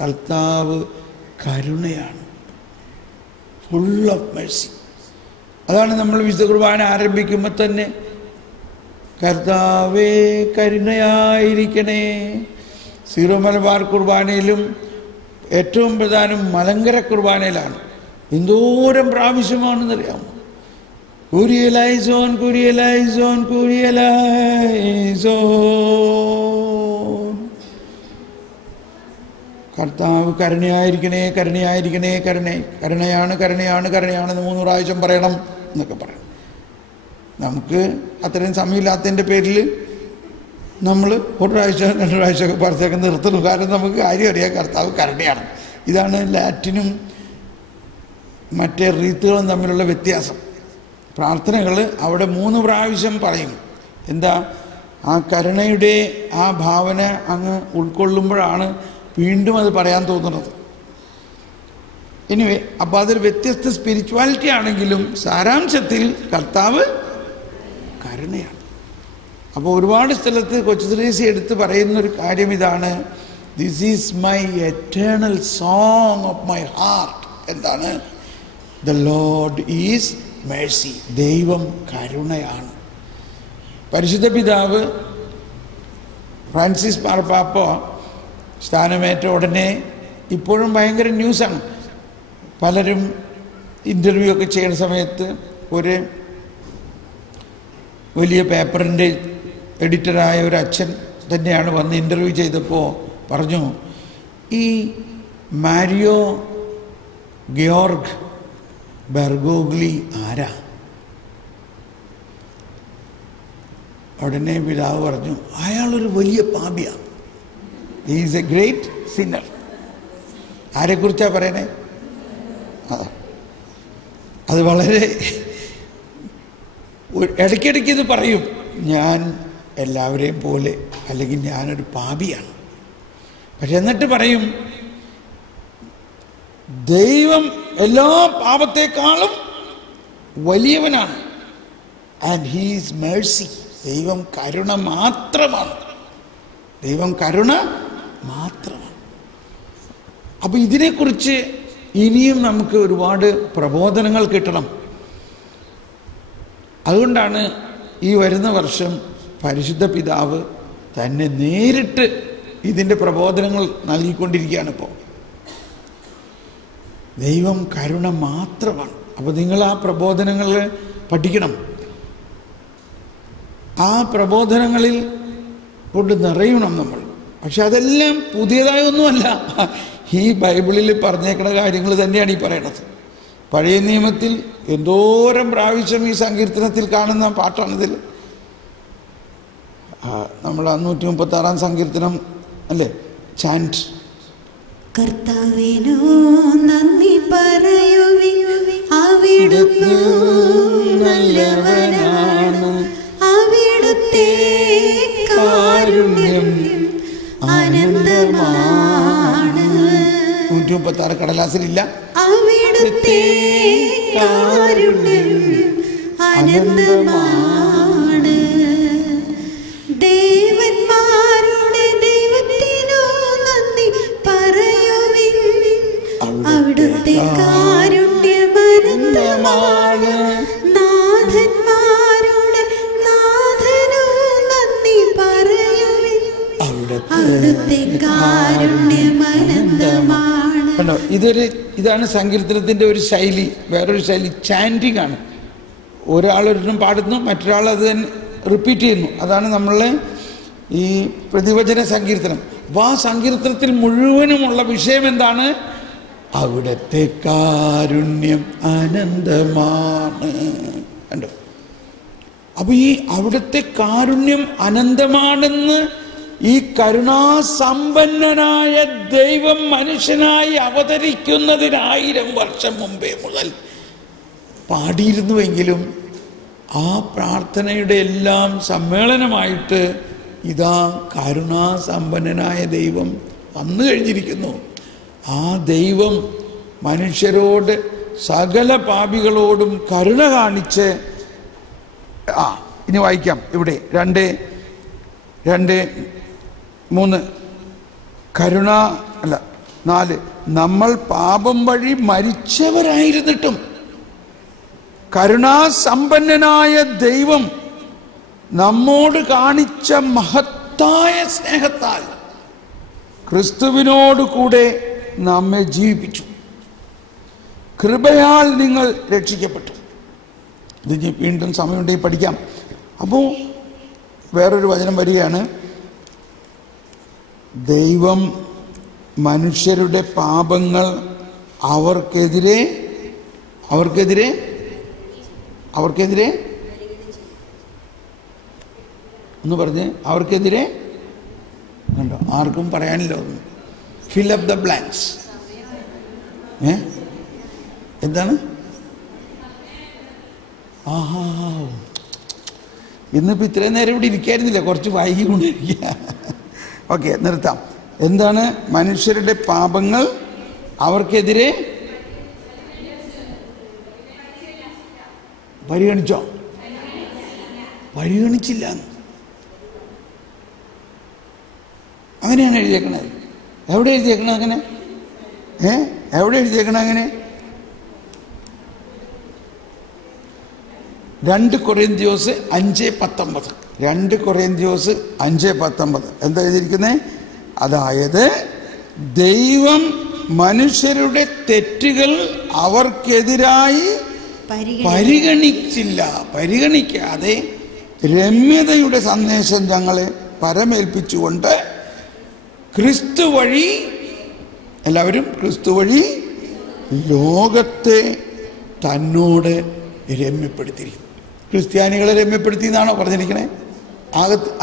കർത്താവ് കരുണയാണ്, full of Mercy. അതാണ് നമ്മൾ വിശുദ്ധ കുർബാന ആരംഭിക്കുമ്പോൾ തന്നെ കർത്താവേ കരുണയായിരിക്കണേ. സീറോ മലബാർ കുർബാനയിലും ഏറ്റവും പ്രധാനം മലങ്കര കുർബാനയിലാണ്. എന്തോരം പ്രാവശ്യമാണെന്നറിയാമോ? കുരിയലൈസോൻ കുരിയലൈസോൻ കുരിയലൈസോൻ. കർത്താവ് കരുണയായിരിക്കണേ കരുണയായിരിക്കണേ കരുണയാണ് കരുണയാണ് കരുണയാണെന്ന് 3 പ്രാവശ്യം പറയണം എന്നൊക്കെ പറയണം. നമുക്ക് അത്രയും സമയമില്ലാത്തതിൻ്റെ പേരിൽ നമ്മൾ 1 പ്രാവശ്യം 2 പ്രാവശ്യമൊക്കെ പറഞ്ഞൊക്കെ നിർത്തുന്നു. കാരണം നമുക്ക് കാര്യം അറിയാം, കർത്താവ് കരുണയാണ്. ഇതാണ് ലാറ്റിനും മറ്റേ റീത്തുകളും തമ്മിലുള്ള വ്യത്യാസം. പ്രാർത്ഥനകൾ അവിടെ 3 പ്രാവശ്യം പറയും. എന്താ? ആ കരുണയുടെ ആ ഭാവന അങ്ങ് ഉൾക്കൊള്ളുമ്പോഴാണ് വീണ്ടും അത് പറയാൻ തോന്നുന്നത്. എനിവേ, അപ്പോൾ അതൊരു വ്യത്യസ്ത സ്പിരിച്വാലിറ്റി ആണെങ്കിലും സാരാംശത്തിൽ കർത്താവ് കരുണയാണ്. അപ്പോൾ ഒരുപാട് സ്ഥലത്ത് കൊച്ചുത്രേസി എടുത്ത് പറയുന്നൊരു കാര്യം ഇതാണ്, this is my eternal song of my heart. എന്താണ്? The lord is mercy. ദൈവം കരുണയാണ്. പരിശുദ്ധ പിതാവ് ഫ്രാൻസിസ് മാർപ്പാപ്പ സ്ഥാനമേറ്റ ഉടനെ ഇപ്പോഴും ഭയങ്കര ന്യൂസാണ്. പലരും ഇൻ്റർവ്യൂ ഒക്കെ ചെയ്യുന്ന സമയത്ത് ഒരു വലിയ പേപ്പറിൻ്റെ എഡിറ്ററായ ഒരു അച്ഛൻ തന്നെയാണ് വന്ന് ഇൻ്റർവ്യൂ ചെയ്തപ്പോൾ പറഞ്ഞു, ഈ മാരിയോ ഗിയോർഗ് ബെർഗോഗ്ലി ആരാ? ഉടനെ പിതാവ് പറഞ്ഞു, അയാളൊരു വലിയ പാപിയാണ്. He is a great sinner. ആരെക്കുറിച്ചാണ് പറയണേ? അത് വളരെ ഇടയ്ക്കിടയ്ക്ക് ഇത് പറയും, ഞാൻ എല്ലാവരെയും പോലെ, അല്ലെങ്കിൽ ഞാനൊരു പാപിയാണ്. പക്ഷെ എന്നിട്ട് പറയും, ദൈവം എല്ലാ പാപത്തെക്കാളും വലിയവനാണ്. And he is mercy. ദൈവം കരുണ മാത്രമാണ്. ദൈവം കരുണ മാത്രമാണ്. അപ്പോൾ ഇതിനെക്കുറിച്ച് ഇനിയും നമുക്ക് ഒരുപാട് പ്രബോധനങ്ങൾ കിട്ടണം. അതുകൊണ്ടാണ് ഈ വരുന്ന വർഷം പരിശുദ്ധ പിതാവ് തന്നെ നേരിട്ട് ഇതിൻ്റെ പ്രബോധനങ്ങൾ നൽകിക്കൊണ്ടിരിക്കുകയാണ്. ഇപ്പോൾ ദൈവം കരുണ മാത്രമാണ്. അപ്പോൾ നിങ്ങൾ ആ പ്രബോധനങ്ങൾ പഠിക്കണം. ആ പ്രബോധനങ്ങളിൽ കൊണ്ട് നിറയണം നമ്മൾ. പക്ഷെ അതെല്ലാം പുതിയതായൊന്നുമല്ല. ഈ ബൈബിളിൽ പറഞ്ഞേക്കുന്ന കാര്യങ്ങൾ തന്നെയാണ് ഈ പറയണത്. പഴയ നിയമത്തിൽ എന്തോരം പ്രാവശ്യം ഈ സങ്കീർത്തനത്തിൽ കാണുന്ന പാട്ടാണിതിൽ. നമ്മൾ 136 സങ്കീർത്തനം അല്ലേ, ചാൻറ്റ്. കർത്താവിനു നന്ദി പറയുവിൻ, അവിടുന്ന് നല്ലവനാണ്, അവിടുത്തെ കാരുണ്യം അനന്തമാണ്. 136 കടലാസിലില്ല. അവിടുത്തെ കാരുണ്യം അനന്തമാണ്. ദേവന്മാരുടെ ദൈവത്തിനു നന്ദി പറയുവിൻ, അവിടുത്തെ കാരുണ്യം അനന്തമാണ്. നാഥന്മാരുടെ നാഥനു നന്ദി പറയുവിൻ, അവിടുത്തെ കാരുണ്യം അനന്തമാണ്. കണ്ടോ, ഇതാണ് സങ്കീർത്തനത്തിൻ്റെ ഒരു ശൈലി. വേറൊരു ശൈലി ചാൻറ്റിങ് ആണ്. ഒരാളൊരിടം പാടുന്നു, മറ്റൊരാൾ അത് തന്നെ റിപ്പീറ്റ് ചെയ്യുന്നു. അതാണ് നമ്മൾ ഈ പ്രതിവചന സങ്കീർത്തനം. അപ്പോൾ ആ സങ്കീർത്തനത്തിൽ മുഴുവനുമുള്ള വിഷയം എന്താണ്? അവിടുത്തെ കാരുണ്യം അനന്തമാണ്. കണ്ടോ? അപ്പോൾ ഈ അവിടുത്തെ കാരുണ്യം അനന്തമാണെന്ന് ഈ കരുണാസമ്പന്നനായ ദൈവം മനുഷ്യനായി അവതരിക്കുന്നതിന് 1000 വർഷം മുമ്പേ മുതൽ പാടിയിരുന്നുവെങ്കിലും ആ പ്രാർത്ഥനയുടെ എല്ലാം സമ്മേളനമായിട്ട് ഇതാ കരുണാസമ്പന്നനായ ദൈവം വന്നു കഴിഞ്ഞിരിക്കുന്നു. ആ ദൈവം മനുഷ്യരോട് സകല പാപികളോടും കരുണ കാണിച്ച് ഇനി വായിക്കാം. ഇവിടെ 2:3 കരുണ അല്ല 4, നമ്മൾ പാപം വഴി മരിച്ചവരായിരുന്നിട്ടും കരുണാസമ്പന്നനായ ദൈവം നമ്മോട് കാണിച്ച മഹത്തായ സ്നേഹത്താൽ ക്രിസ്തുവിനോട് കൂടെ നമ്മെ ജീവിപ്പിച്ചു. കൃപയാൽ നിങ്ങൾ രക്ഷിക്കപ്പെട്ടു. ഇത് വീണ്ടും സമയമുണ്ടെങ്കിൽ പഠിക്കാം. അപ്പോൾ വേറൊരു വചനം വരികയാണ്. ദൈവം മനുഷ്യരുടെ പാപങ്ങൾ അവർക്കെതിരെ എന്ന് പറഞ്ഞ് അവർക്കെതിരെ കണ്ടോ, ആർക്കും പറയാനില്ല ഒന്നും. Fill up the blanks. എന്താണ്? ഇന്നിപ്പോൾ ഇത്രയും നേരം ഇവിടെ ഇരിക്കായിരുന്നില്ല, കുറച്ച് വൈകി കൊണ്ടിരിക്കുക. ഓക്കെ, നിർത്താം. എന്താണ്? മനുഷ്യരുടെ പാപങ്ങൾ അവർക്കെതിരെ പരിഗണിച്ചോ? പരിഗണിച്ചില്ല. അങ്ങനെയാണ് എഴുതിയേക്കണത്. എവിടെ എഴുതിയേക്കണത് അങ്ങനെ? എവിടെ എഴുതിയേക്കണത് അങ്ങനെ? 2 കൊറിന്ത്യോസ് 5:19. 2 കൊറിന്ത്യോസ് 5:19 എന്താ എഴുതിയിരിക്കുന്നത്? അതായത് ദൈവം മനുഷ്യരുടെ തെറ്റുകൾ അവർക്കെതിരായി പരിഗണിക്കാതെ രമ്യതയുടെ സന്ദേശം ഞങ്ങളെ പരമേൽപ്പിച്ചുകൊണ്ട് ക്രിസ്തു വഴി, എല്ലാവരും ക്രിസ്തു വഴി ലോകത്തെ തന്നോട് രമ്യപ്പെടുത്തിയിരിക്കും. ക്രിസ്ത്യാനികളെ രമ്യപ്പെടുത്തി എന്നാണോ പറഞ്ഞിരിക്കണേ?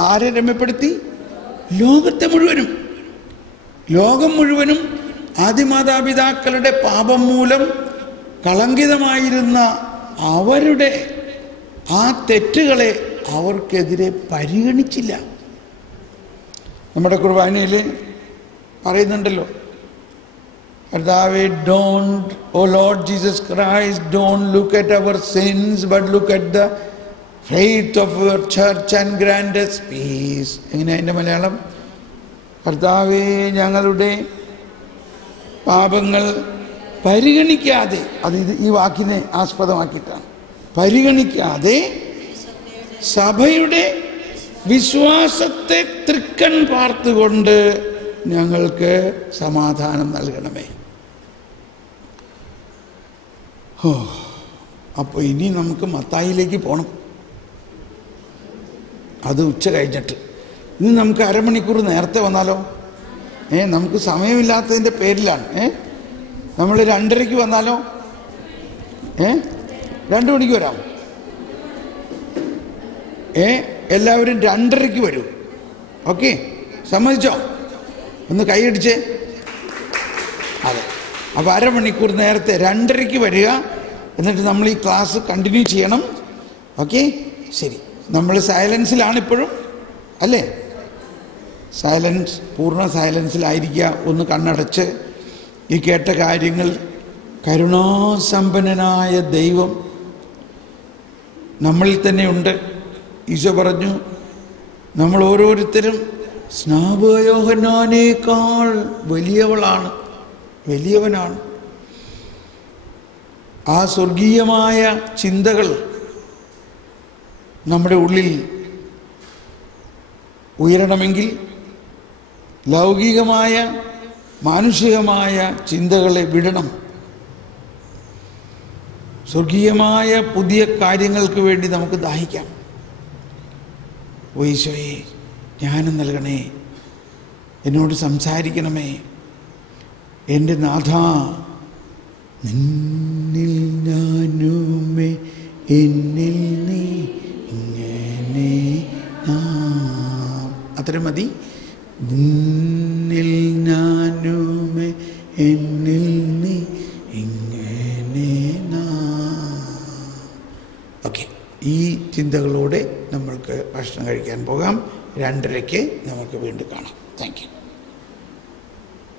ആരെ രമ്യപ്പെടുത്തി? ലോകത്തെ മുഴുവനും. ലോകം മുഴുവനും ആദിമാതാപിതാക്കളുടെ പാപം മൂലം കളങ്കിതമായിരുന്ന അവരുടെ ആ തെറ്റുകളെ അവർക്കെതിരെ പരിഗണിച്ചില്ല. നമ്മുടെ കുർബാനയിൽ പറയുന്നുണ്ടല്ലോ, കർത്താവേ, don't, oh Lord Jesus Christ, don't look at our sins but look at the faith of your church and grant us peace. എങ്ങനെ അതിൻ്റെ മലയാളം? കർത്താവേ, ഞങ്ങളുടെ പാപങ്ങൾ പരിഗണിക്കാതെ, അത് ഈ വാക്കിനെ ആസ്പദമാക്കിയിട്ടാണ്, പരിഗണിക്കാതെ സഭയുടെ വിശ്വാസത്തെ തൃക്കൺ പാർത്തുകൊണ്ട് ഞങ്ങൾക്ക് സമാധാനം നൽകണമേ. അപ്പോൾ ഇനി നമുക്ക് മത്തായിലേക്ക് പോകണം. അത് ഉച്ച കഴിഞ്ഞിട്ട്. ഇനി നമുക്ക് അരമണിക്കൂർ നേരത്തെ വന്നാലോ? നമുക്ക് സമയമില്ലാത്തതിൻ്റെ പേരിലാണ്. നമ്മൾ 2:30 വന്നാലോ? 2 മണിക്ക് വരാം. എല്ലാവരും 2:30 വരൂ. ഓക്കെ, സമ്മതിച്ചോ? ഒന്ന് കൈയടിച്ചേ. അതെ, അപ്പോൾ അരമണിക്കൂർ നേരത്തെ 2:30 വരിക. എന്നിട്ട് നമ്മൾ ഈ ക്ലാസ് കണ്ടിന്യൂ ചെയ്യണം. ഓക്കെ, ശരി. നമ്മൾ സൈലൻസിലാണ് ഇപ്പോഴും, അല്ലേ? സൈലൻസ്, പൂർണ്ണ സൈലൻസിലായിരിക്കുക. ഒന്ന് കണ്ണടച്ച് ഈ കേട്ട കാര്യങ്ങൾ കരുണാസമ്പന്നനായ ദൈവം നമ്മളിൽ തന്നെയുണ്ട്. ഈശോ പറഞ്ഞു, നമ്മൾ ഓരോരുത്തരും സ്നാപകയോഹന്നാനേക്കാൾ വലിയവനാണ്. ആ സ്വർഗീയമായ ചിന്തകൾ നമ്മുടെ ഉള്ളിൽ ഉയരണമെങ്കിൽ ലൗകികമായ മാനുഷികമായ ചിന്തകളെ വിടണം. സ്വർഗീയമായ പുതിയ കാര്യങ്ങൾക്ക് വേണ്ടി നമുക്ക് ദാഹിക്കാം. ഈശോയെ, ജ്ഞാനം നൽകണേ, എന്നോട് സംസാരിക്കണമേ. എൻ്റെ നാഥ, നിന്നിൽ ഞാനുമേ എന്നിൽ നീ ഇങ്ങനെ നാം. അത്രയും മതി. നിന്നിൽ ഞാനുമേ എന്നിൽ നീ ഇങ്ങനെ നാം. ഓക്കെ, ഈ ചിന്തകളോടെ നമ്മൾക്ക് ഭക്ഷണം കഴിക്കാൻ പോകാം. 2:30 നമുക്ക് വീണ്ടും കാണാം. Thank you.